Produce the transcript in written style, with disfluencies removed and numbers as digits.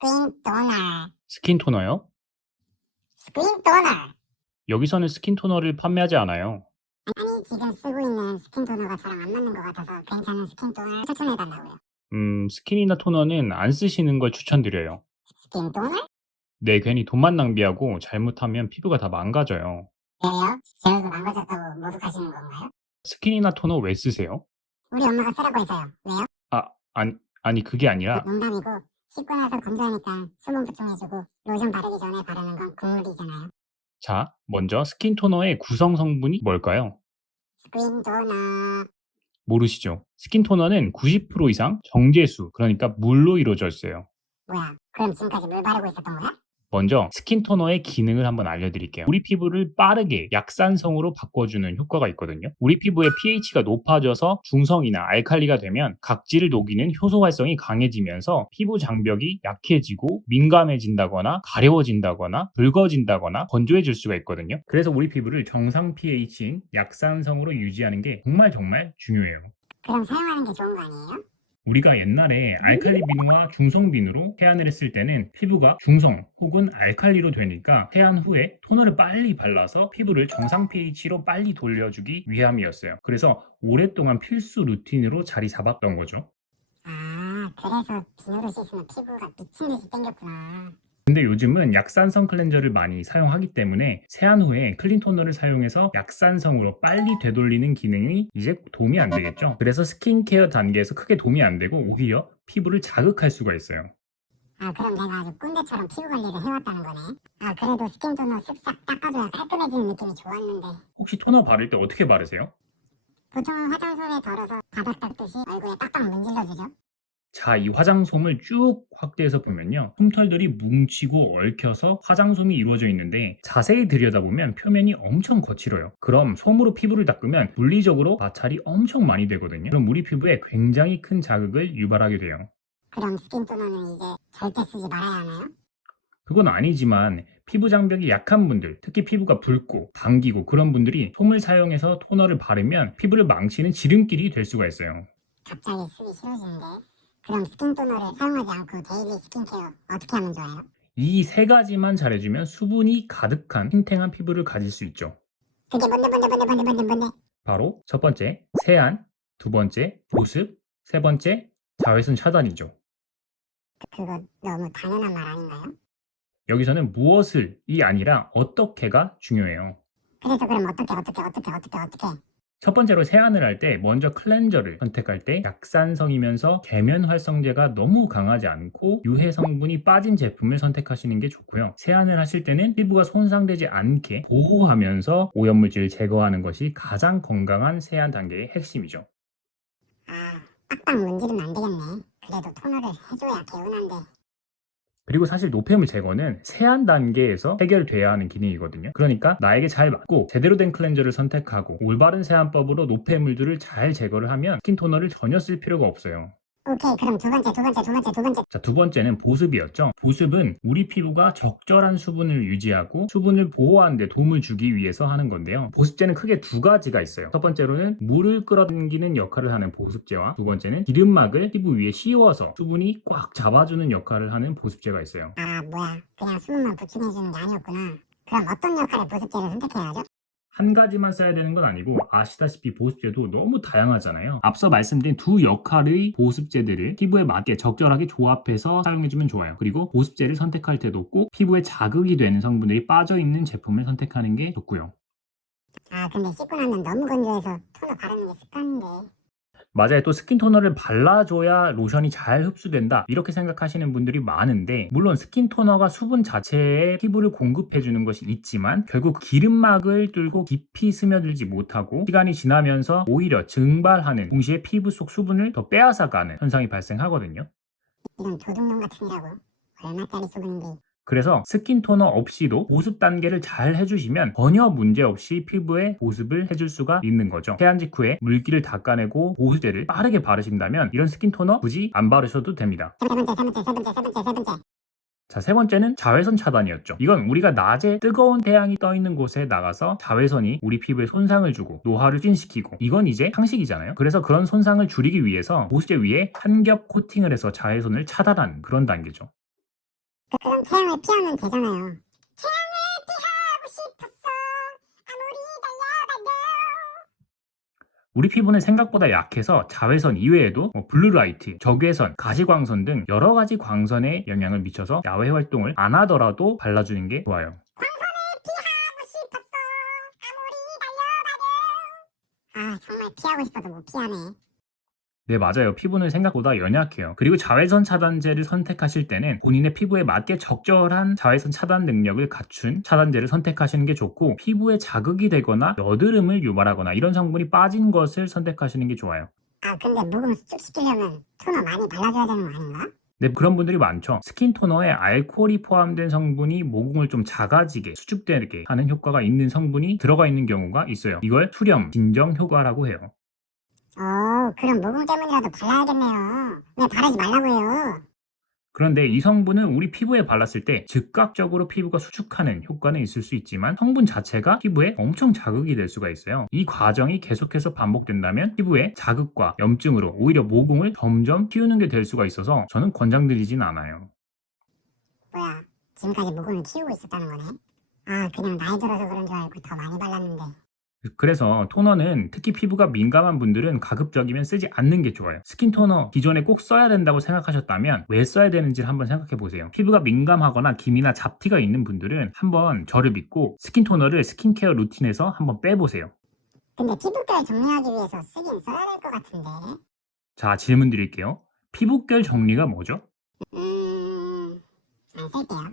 스킨 토너, 스킨 토너요? 스킨 토너. 여기서는 스킨 토너를 판매하지 않아요. 아니, 지금 쓰고 있는 스킨 토너가 저랑 안 맞는 것 같아서 괜찮은 스킨 토너를 추천해달라고요. 스킨이나 토너는 안 쓰시는 걸 추천드려요. 스킨 토너? 네, 괜히 돈만 낭비하고 잘못하면 피부가 다 망가져요. 왜요? 제 얼굴 망가졌다고 모독하시는 건가요? 스킨이나 토너 왜 쓰세요? 우리 엄마가 쓰라고 해서요. 왜요? 아니 그게 아니라 농담이고, 씻고 나서 건조하니까 수분 보충해주고 로션 바르기 전에 바르는 건 국물이잖아요. 자, 먼저 스킨 토너의 구성 성분이 뭘까요? 스킨 토너. 모르시죠? 스킨 토너는 90% 이상 정제수, 그러니까 물로 이루어져 있어요. 뭐야, 그럼 지금까지 물 바르고 있었던 거야? 먼저 스킨 토너의 기능을 한번 알려드릴게요. 우리 피부를 빠르게 약산성으로 바꿔주는 효과가 있거든요. 우리 피부의 pH가 높아져서 중성이나 알칼리가 되면 각질을 녹이는 효소 활성이 강해지면서 피부 장벽이 약해지고 민감해진다거나 가려워진다거나 붉어진다거나 건조해질 수가 있거든요. 그래서 우리 피부를 정상 pH인 약산성으로 유지하는 게 정말 중요해요. 그럼 사용하는 게 좋은 거 아니에요? 우리가 옛날에 알칼리 비누와 중성 비누로 세안을 했을 때는 피부가 중성 혹은 알칼리로 되니까 세안 후에 토너를 빨리 발라서 피부를 정상 pH로 빨리 돌려주기 위함이었어요. 그래서 오랫동안 필수 루틴으로 자리 잡았던 거죠. 아, 그래서 비누로 씻으면 피부가 미친 듯이 땡겼구나. 근데 요즘은 약산성 클렌저를 많이 사용하기 때문에 세안 후에 클린 토너를 사용해서 약산성으로 빨리 되돌리는 기능이 이제 도움이 안 되겠죠. 그래서 스킨케어 단계에서 크게 도움이 안 되고 오히려 피부를 자극할 수가 있어요. 아, 그럼 내가 아주 꼰대처럼 피부 관리를 해왔다는 거네. 아, 그래도 스킨 토너 쓱싹 닦아줘야 깔끔해지는 느낌이 좋았는데. 혹시 토너 바를 때 어떻게 바르세요? 보통은 화장솜에 덜어서 바닥 닦듯이 얼굴에 딱딱 문질러주죠. 자, 이 화장솜을 쭉 확대해서 보면요. 솜털들이 뭉치고 얽혀서 화장솜이 이루어져 있는데 자세히 들여다보면 표면이 엄청 거칠어요. 그럼 솜으로 피부를 닦으면 물리적으로 마찰이 엄청 많이 되거든요. 그럼 우리 피부에 굉장히 큰 자극을 유발하게 돼요. 그럼 스킨 토너는 이제 절대 쓰지 말아야 하나요? 그건 아니지만 피부 장벽이 약한 분들, 특히 피부가 붉고 당기고 그런 분들이 솜을 사용해서 토너를 바르면 피부를 망치는 지름길이 될 수가 있어요. 갑자기 쓰기 싫어지는데. 그럼 스킨 토너를 사용하지 않고 데일리 스킨케어 어떻게 하면 좋아요? 이 세 가지만 잘해주면 수분이 가득한 탱탱한 피부를 가질 수 있죠. 그게 뭔데? 바로 첫 번째, 세안, 두 번째, 보습, 세 번째, 자외선 차단이죠. 그거 너무 당연한 말 아닌가요? 여기서는 무엇을이 아니라 어떻게가 중요해요. 그래서 그럼 어떻게? 첫 번째로 세안을 할 때 먼저 클렌저를 선택할 때 약산성이면서 계면 활성제가 너무 강하지 않고 유해 성분이 빠진 제품을 선택하시는 게 좋고요. 세안을 하실 때는 피부가 손상되지 않게 보호하면서 오염물질을 제거하는 것이 가장 건강한 세안 단계의 핵심이죠. 아, 빡빡 문지르면 안 되겠네. 그래도 토너를 해줘야 개운한데. 그리고 사실 노폐물 제거는 세안 단계에서 해결돼야 하는 기능이거든요. 그러니까 나에게 잘 맞고 제대로 된 클렌저를 선택하고 올바른 세안법으로 노폐물들을 잘 제거를 하면 스킨 토너를 전혀 쓸 필요가 없어요. 오케이, 그럼 두 번째. 자, 두 번째는 보습이었죠. 보습은 우리 피부가 적절한 수분을 유지하고 수분을 보호하는 데 도움을 주기 위해서 하는 건데요. 보습제는 크게 두 가지가 있어요. 첫 번째로는 물을 끌어당기는 역할을 하는 보습제와 두 번째는 기름막을 피부 위에 씌워서 수분이 꽉 잡아주는 역할을 하는 보습제가 있어요. 아, 뭐야. 그냥 수분만 보충해주는 게 아니었구나. 그럼 어떤 역할의 보습제를 선택해야 하죠? 한 가지만 써야 되는 건 아니고 아시다시피 보습제도 너무 다양하잖아요. 앞서 말씀드린 두 역할의 보습제들을 피부에 맞게 적절하게 조합해서 사용해주면 좋아요. 그리고 보습제를 선택할 때도 꼭 피부에 자극이 되는 성분들이 빠져있는 제품을 선택하는 게 좋고요. 아, 근데 씻고 나면 너무 건조해서 토너 바르는 게 습관인데. 맞아요. 또 스킨 토너를 발라줘야 로션이 잘 흡수된다 이렇게 생각하시는 분들이 많은데 물론 스킨 토너가 수분 자체에 피부를 공급해주는 것이 있지만 결국 기름막을 뚫고 깊이 스며들지 못하고 시간이 지나면서 오히려 증발하는 동시에 피부 속 수분을 더 빼앗아가는 현상이 발생하거든요. 이런 도둑놈 같은 이라고. 얼마짜리 수분인데. 그래서 스킨 토너 없이도 보습 단계를 잘 해주시면 전혀 문제 없이 피부에 보습을 해줄 수가 있는 거죠. 세안 직후에 물기를 닦아내고 보습제를 빠르게 바르신다면 이런 스킨 토너 굳이 안 바르셔도 됩니다. 세 번째. 자, 세 번째는 자외선 차단이었죠. 이건 우리가 낮에 뜨거운 태양이 떠 있는 곳에 나가서 자외선이 우리 피부에 손상을 주고 노화를 촉진시키고 이건 이제 상식이잖아요. 그래서 그런 손상을 줄이기 위해서 보습제 위에 한 겹 코팅을 해서 자외선을 차단하는 그런 단계죠. 그럼 태양을 피하면 되잖아요. 태양을 피하고 싶었어. 아무리 달려가도. 우리 피부는 생각보다 약해서 자외선 이외에도 블루라이트, 적외선, 가시광선 등 여러 가지 광선에 영향을 미쳐서 야외 활동을 안 하더라도 발라주는 게 좋아요. 피하고 싶었어. 아무리 달려가도. 아, 정말 피하고 싶어도 못 피하네. 네, 맞아요. 피부는 생각보다 연약해요. 그리고 자외선 차단제를 선택하실 때는 본인의 피부에 맞게 적절한 자외선 차단 능력을 갖춘 차단제를 선택하시는 게 좋고, 피부에 자극이 되거나 여드름을 유발하거나 이런 성분이 빠진 것을 선택하시는 게 좋아요. 근데 모공 수축시키려면 토너 많이 발라줘야 되는 거 아닌가? 네, 그런 분들이 많죠. 스킨 토너에 알코올이 포함된 성분이 모공을 좀 작아지게, 수축되게 하는 효과가 있는 성분이 들어가 있는 경우가 있어요. 이걸 수렴, 진정 효과라고 해요. 그럼 모공 때문이라도 발라야겠네요. 왜 바르지 말라고 해요? 그런데 이 성분은 우리 피부에 발랐을 때 즉각적으로 피부가 수축하는 효과는 있을 수 있지만 성분 자체가 피부에 엄청 자극이 될 수가 있어요. 이 과정이 계속해서 반복된다면 피부에 자극과 염증으로 오히려 모공을 점점 키우는 게 될 수가 있어서 저는 권장드리진 않아요. 뭐야, 지금까지 모공을 키우고 있었다는 거네? 그냥 나이 들어서 그런 줄 알고 더 많이 발랐는데. 그래서 토너는 특히 피부가 민감한 분들은 가급적이면 쓰지 않는 게 좋아요. 스킨 토너 기존에 꼭 써야 된다고 생각하셨다면 왜 써야 되는지를 한번 생각해 보세요. 피부가 민감하거나 기미나 잡티가 있는 분들은 한번 저를 믿고 스킨 토너를 스킨케어 루틴에서 한번 빼보세요. 근데 피부결 정리하기 위해서 쓰긴 써야 될 것 같은데. 자, 질문 드릴게요. 피부결 정리가 뭐죠? 안 쓸게요.